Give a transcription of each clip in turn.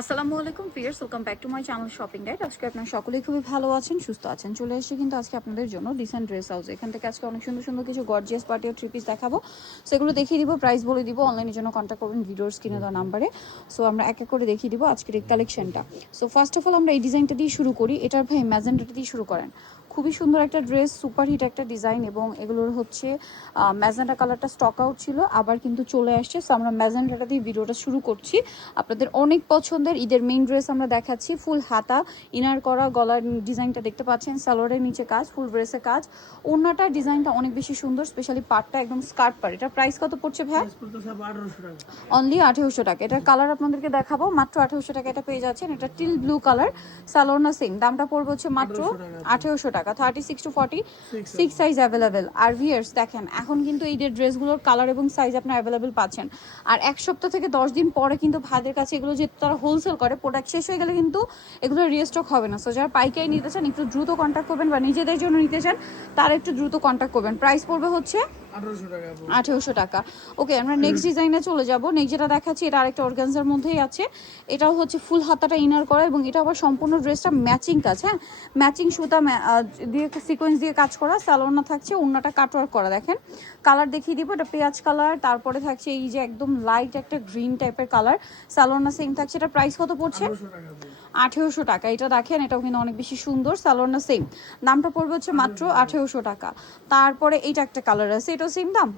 আসসালামু আলাইকুম viewers welcome back to my channel shopping guide. আজকে আপনার সকলেই খুবই ভালো আছেন, সুস্থ আছেন। চলে এসেছি কিন্তু আজকে আপনাদের জন্য ডিসেন্ট ড্রেস হাউস এখান থেকে আজকে অনেক সুন্দর সুন্দর কিছু গর্জিয়াস পার্টি ও থ্রি পিস দেখাবো। সেগুলো দেখিয়ে দিব প্রাইস বলে দিব অনলাইনের জন্য কন্ট্যাক্ট করবেন ভিডিওর স্ক্রিনে দেওয়া নাম্বারে সো আমরা এক এক করে দেখিয়ে দিব আজকের এই কালেকশনটা সো ফার্স্ট অফ অল আমরা এই ডিজাইনটা দিয়ে শুরু করি। এটার ভাই ম্যাজেন্টাটা দিয়ে শুরু করেন। খুবই সুন্দর একটা ড্রেস সুপার হিট একটা ডিজাইন এবং এগুলোর হচ্ছে ম্যাজেন্টা কালারটা স্টক আউট ছিল। আবার কিন্তু চলে আসছে। সো আমরা ম্যাজেন্টাটা দিয়ে ভিডিওটা শুরু করছি। আপনাদের অনেক পছন্দের ঈদের মেইন ড্রেস আমরা দেখাচ্ছি। ফুল হাতা ইনার করা গলার ডিজাইনটা দেখতে পাচ্ছেন। সালোয়ারের নিচে কাজ ফুল ড্রেসের কাজ। ওড়নাটার ডিজাইনটা অনেক বেশি সুন্দর স্পেশালি পাটটা একদম স্কার্ট পার এটা প্রাইস কত পড়ছে ভাই অনলি আঠেরোশো টাকা। এটার কালার আপনাদেরকে দেখাবো। মাত্র আঠেরোশো টাকা এটা পেয়ে যাচ্ছেন। এটা টিল ব্লু কালার সালোনা সেম দামটা পড়বে হচ্ছে মাত্র আঠেরোশো টাকা। Thirty six to forty six size available R viewers দেখেন এখন কিন্তু ঈদের ড্রেসগুলোর কালার এবং সাইজ আপনার অ্যাভেলেবেল পাচ্ছেন। আর এক সপ্তাহ থেকে দশ দিন পরে কিন্তু ভাইদের কাছে এগুলো যেহেতু তারা হোলসেল করে প্রোডাক্ট শেষ হয়ে গেলে কিন্তু এগুলো রিস্টক হবে না। সো যারা পাইকারি নিতে চান একটু দ্রুত কন্ট্যাক্ট করবেন বা নিজেদের জন্য নিতে চান তারা একটু দ্রুত কন্ট্যাক্ট করবেন। প্রাইস পড়বে হচ্ছে আঠেরোশো টাকা ওকে আমরা নেক্সট ডিজাইনে চলে যাব। নেক্সট যেটা দেখাচ্ছি এটা আরেকটা অর্গানজার মধ্যেই আছে। এটাও হচ্ছে ফুল হাতাটা ইনার করা এবং এটা আবার সম্পূর্ণ ড্রেসটা ম্যাচিং কাজ হ্যাঁ? ম্যাচিং সুতা দিয়ে সিকোয়েন্স দিয়ে কাজ করা স্যালোনা থাকছে অন্যটা কাটওয়ার্ক করা দেখেন। কালার দেখিয়ে দিব এটা পেঁয়াজ কালার তারপরে থাকছে এই যে একদম লাইট একটা গ্রিন টাইপের কালার স্যালোনা সেম থাকছে এটা প্রাইস কত পড়ছে? আঠেরোশো টাকা। এটা দেখেন, এটাও কিন্তু অনেক বেশি সুন্দর স্যালোনা সেম দামটা পড়বে হচ্ছে মাত্র আঠেরোশো টাকা। তারপরে এইটা একটা কালার আছে, এটাও সেম দাম?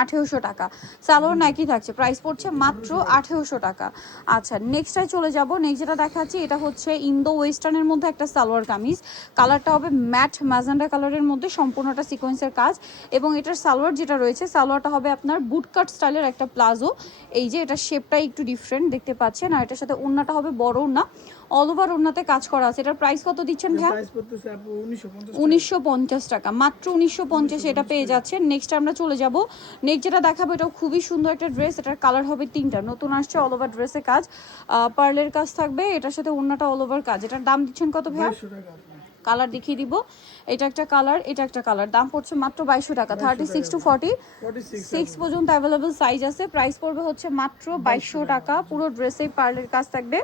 আঠেরোশো টাকা। সালোয়ার নাইকি থাকছে প্রাইস পড়ছে মাত্র আঠেরোশো টাকা। আচ্ছা নেক্সটটায় চলে যাব। নেক্সট যেটা দেখাচ্ছি এটা হচ্ছে ইন্দো ওয়েস্টার্নের মধ্যে একটা সালোয়ার কামিজ। কালারটা হবে ম্যাট ম্যাজেন্ডা কালারের মধ্যে সম্পূর্ণটা সিকোয়েন্সের কাজ। এবং এটার সালোয়ার যেটা রয়েছে সালোয়ারটা হবে আপনার বুটকাট স্টাইলের একটা প্লাজো। এই যে এটার শেপটা একটু ডিফারেন্ট দেখতে পাচ্ছেন। আর এটার সাথে ওড়নাটা হবে বড় ওড়না। অল ওভার ওড়নাতে কাজ করা আছে। এটার প্রাইস কত দিচ্ছেন ভাইয়া? উনিশশো পঞ্চাশ টাকা। মাত্র উনিশশো পঞ্চাশে এটা পেয়ে যাচ্ছেন। নেক্সট আমরা চলে যাব নেক্সট যেটা দেখাবো এটাও খুবই সুন্দর একটা ড্রেস এটার কালার হবে তিনটা। নতুন আসছে অল ওভার ড্রেসের কাজ। পার্লের কাজ থাকবে এটার সাথে অন্যটা অল ওভার কাজ। এটার দাম দিচ্ছেন কত ভাইয়া? কালার দেখিয়ে দিব। এটা একটা কালার এটা একটা কালার দাম পড়ছে মাত্র বাইশশো টাকা thirty six to forty six পর্যন্ত অ্যাভেলেবল সাইজ আছে। প্রাইস পড়বে হচ্ছে মাত্র বাইশশো টাকা। পুরো ড্রেসে পার্লের কাজ থাকবে।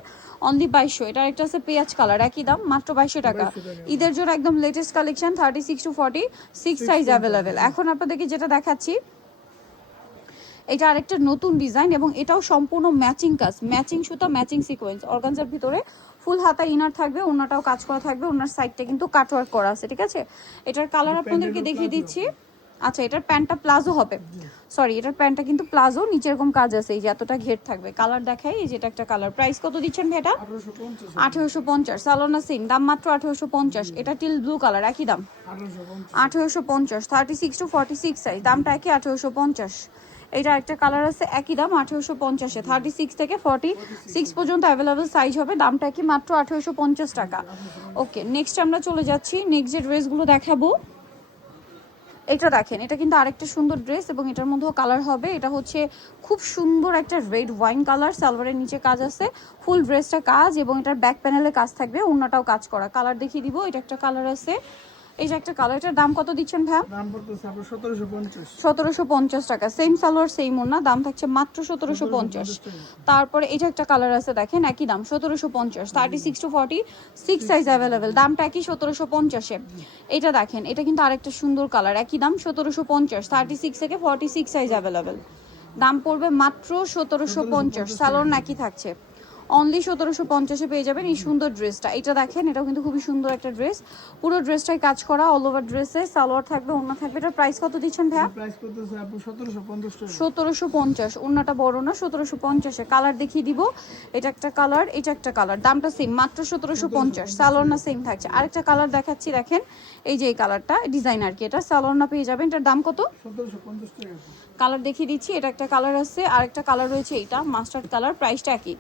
অনলি বাইশশো। এটা একটা আছে পেঁয়াজ কালার একই দাম মাত্র বাইশশো টাকা। ঈদের জন্য একদম latest collection thirty six to forty six size available এখন আপনাদেরকে যেটা দেখাচ্ছি এটা আরেকটা নতুন ডিজাইন এবং এটাও সম্পূর্ণ ম্যাচিং কাজ। ম্যাচিং সুতা ম্যাচিং সিকোয়েন্স অর্গানজার ভিতরে ফুল হাতা ইনার থাকবে ওনাটাও কাজ করা থাকবে ওনার সাইডটা কিন্তু কাটওয়ার্ক করা আছে ঠিক আছে? এটার কালার আপনাদেরকে দেখিয়ে দিচ্ছি। আচ্ছা এটার প্যান্টটা প্লাজো হবে। সরি এটার প্যান্টটা কিন্তু প্লাজো নিচে এরকম কাজ আছে এই যে এতটা ঘের থাকবে। কালার দেখাই এই যে এটা একটা কালার প্রাইস কত দিচ্ছেন ভাই এটা আঠেরোশো পঞ্চাশ সালোনা সিং দাম মাত্র আঠেরোশো পঞ্চাশ। এটা টিল ব্লু কালার একই দাম। আঠেরোশো পঞ্চাশ thirty six to forty six size দামটা একই আঠেরোশো পঞ্চাশ। এটা একটা কালার আছে, একই দাম, আঠেরোশো পঞ্চাশে। থার্টি সিক্স থেকে ফর্টি সিক্স পর্যন্ত অ্যাভেলেবেল সাইজ হবে, দামটা কি মাত্র আঠেরোশো পঞ্চাশ টাকা। ওকে নেক্সট আমরা চলে যাচ্ছি নেক্সট যে ড্রেসগুলো দেখাবো। এটা দেখেন, এটা কিন্তু আরেকটা সুন্দর ড্রেস এবং এটার মধ্যেও কালার হবে। এটা হচ্ছে খুব সুন্দর একটা রেড ওয়াইন কালার সালোয়ারের নিচে কাজ আছে। ফুল ড্রেসটা কাজ এবং এটার ব্যাক প্যানেলে কাজ থাকবে অন্যটাও কাজ করা। কালার দেখিয়ে দিব, এটা একটা কালার আছে। এই যে একটা কালার এটার দাম কত দিচ্ছেন ভাই? সতেরোশো পঞ্চাশ। টাকা। সেম সালোয়ার সেম ওনা দাম থাকছে মাত্র সতেরোশো পঞ্চাশ। তারপরে এটা একটা কালার আছে দেখেন একই দাম সতেরোশো পঞ্চাশ। Thirty six to forty six size available দামটা একই সতেরোশো পঞ্চাশে। এটা দেখেন এটা কিন্তু আরেকটা সুন্দর কালার। একই দাম সতেরোশো পঞ্চাশ। থার্টি সিক্স থেকে ফর্টি সিক্স সাইজ অ্যাভেলেবেল দাম পড়বে মাত্র সতেরোশো পঞ্চাশ। সালোয়ার নাকি থাকছে। অনলি সতেরোশো পঞ্চাশে পেয়ে যাবেন এই সুন্দর ড্রেসটা এটা দেখেন এটাও কিন্তু খুবই সুন্দর একটা ড্রেস পুরো ড্রেসটাই কাজ করা অল ওভার ড্রেসে সালোয়ার থাকবে অন্য থাকবে। এটার প্রাইস কত দিচ্ছেন ভাইয়া? সতেরোশো পঞ্চাশ অন্যটা বড় না সতেরোশো পঞ্চাশে। কালার দেখিয়ে দিব। এটা একটা কালার এটা একটা কালার দামটা সেম মাত্র সতেরোশো পঞ্চাশ। সালোয়ার না সেম থাকছে। আরেকটা কালার দেখাচ্ছি দেখেন। এই যে এই কালারটা ডিজাইন আর কি। এটা সালোয়ার না পেয়ে যাবেন। এটার দাম কত? কালার দেখিয়ে দিচ্ছি এটা একটা কালার আছে আরেকটা কালার রয়েছে এটা মাস্টার্ড কালার প্রাইসটা একই।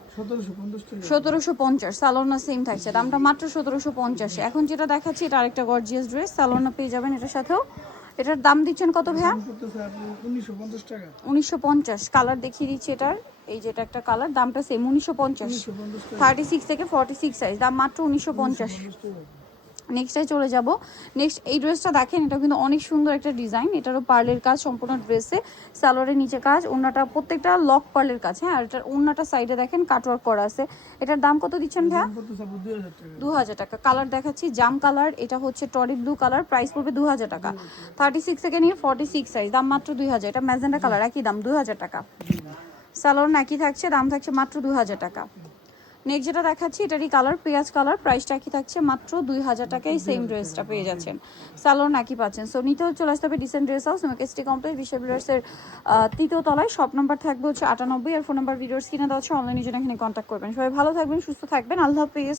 সতেরোশো পঞ্চাশ সালোনা সেম থাকছে দামটা মাত্র সতেরোশো পঞ্চাশে। এখন যেটা দেখাচ্ছি এটা আরেকটা গর্জিয়াস ড্রেস সালোনা পেয়ে যাবেন এটার সাথেও। এটার দাম দিচ্ছেন কত ভাইয়া? উনিশশো পঞ্চাশ কালার দেখিয়ে দিচ্ছি এটার এই যেটা একটা কালার দামটা সেম উনিশশো পঞ্চাশ। থার্টি সিক্স থেকে ফর্টি সিক্স সাইজ দাম মাত্র উনিশশো পঞ্চাশ। নেক্সটে চলে যাব। নেক্সট এই ড্রেসটা দেখেন এটা কিন্তু অনেক সুন্দর একটা ডিজাইন এটারও পার্লের কাজ সম্পূর্ণ ড্রেসে সালোয়ারের নিচে কাজ ওন্নাটা প্রত্যেকটা লক পার্লের কাজ হ্যাঁ? আর এটার ওন্নাটা সাইডে দেখেন কাটওয়ার্ক করা আছে। এটার দাম কত দিচ্ছেন ভাইয়া? দু হাজার টাকা। কালার দেখাচ্ছি জাম কালার এটা হচ্ছে টরি ব্লু কালার প্রাইস পড়বে দু হাজার টাকা। থার্টি সিক্স থেকে নিয়ে ফর্টি সিক্স সাইজ দাম মাত্র দুই হাজার এটা ম্যাজেন্ডা কালার একই দাম দু হাজার টাকা। সালোয়ার একই থাকছে দাম থাকছে মাত্র দু হাজার টাকা। নেক্সট যেটা দেখাচ্ছি, এটারই কালার পেঁয়াজ কালার প্রাইসটা একই থাকছে, মাত্র দুই হাজার টাকায় সেম ড্রেসটা পেয়ে যাচ্ছেন। স্যালোন একই পাচ্ছেন। সো নিতেও চলে আসতে হবে ডিসেন্ট ড্রেস হাউস মেকেস্টি কমপ্লেক্স বিশ্ব ভিডিওসের তৃতীয় তলায়। শপ নাম্বার থাকবে হচ্ছে আটানব্বই, আর ফোন নম্বর ভিডিওর স্ক্রিনে দেওয়া হচ্ছে অনলাইনের জন্য এখানে কন্ট্যাক্ট করবেন। সবাই ভালো থাকবেন, সুস্থ থাকবেন, আল্লাহ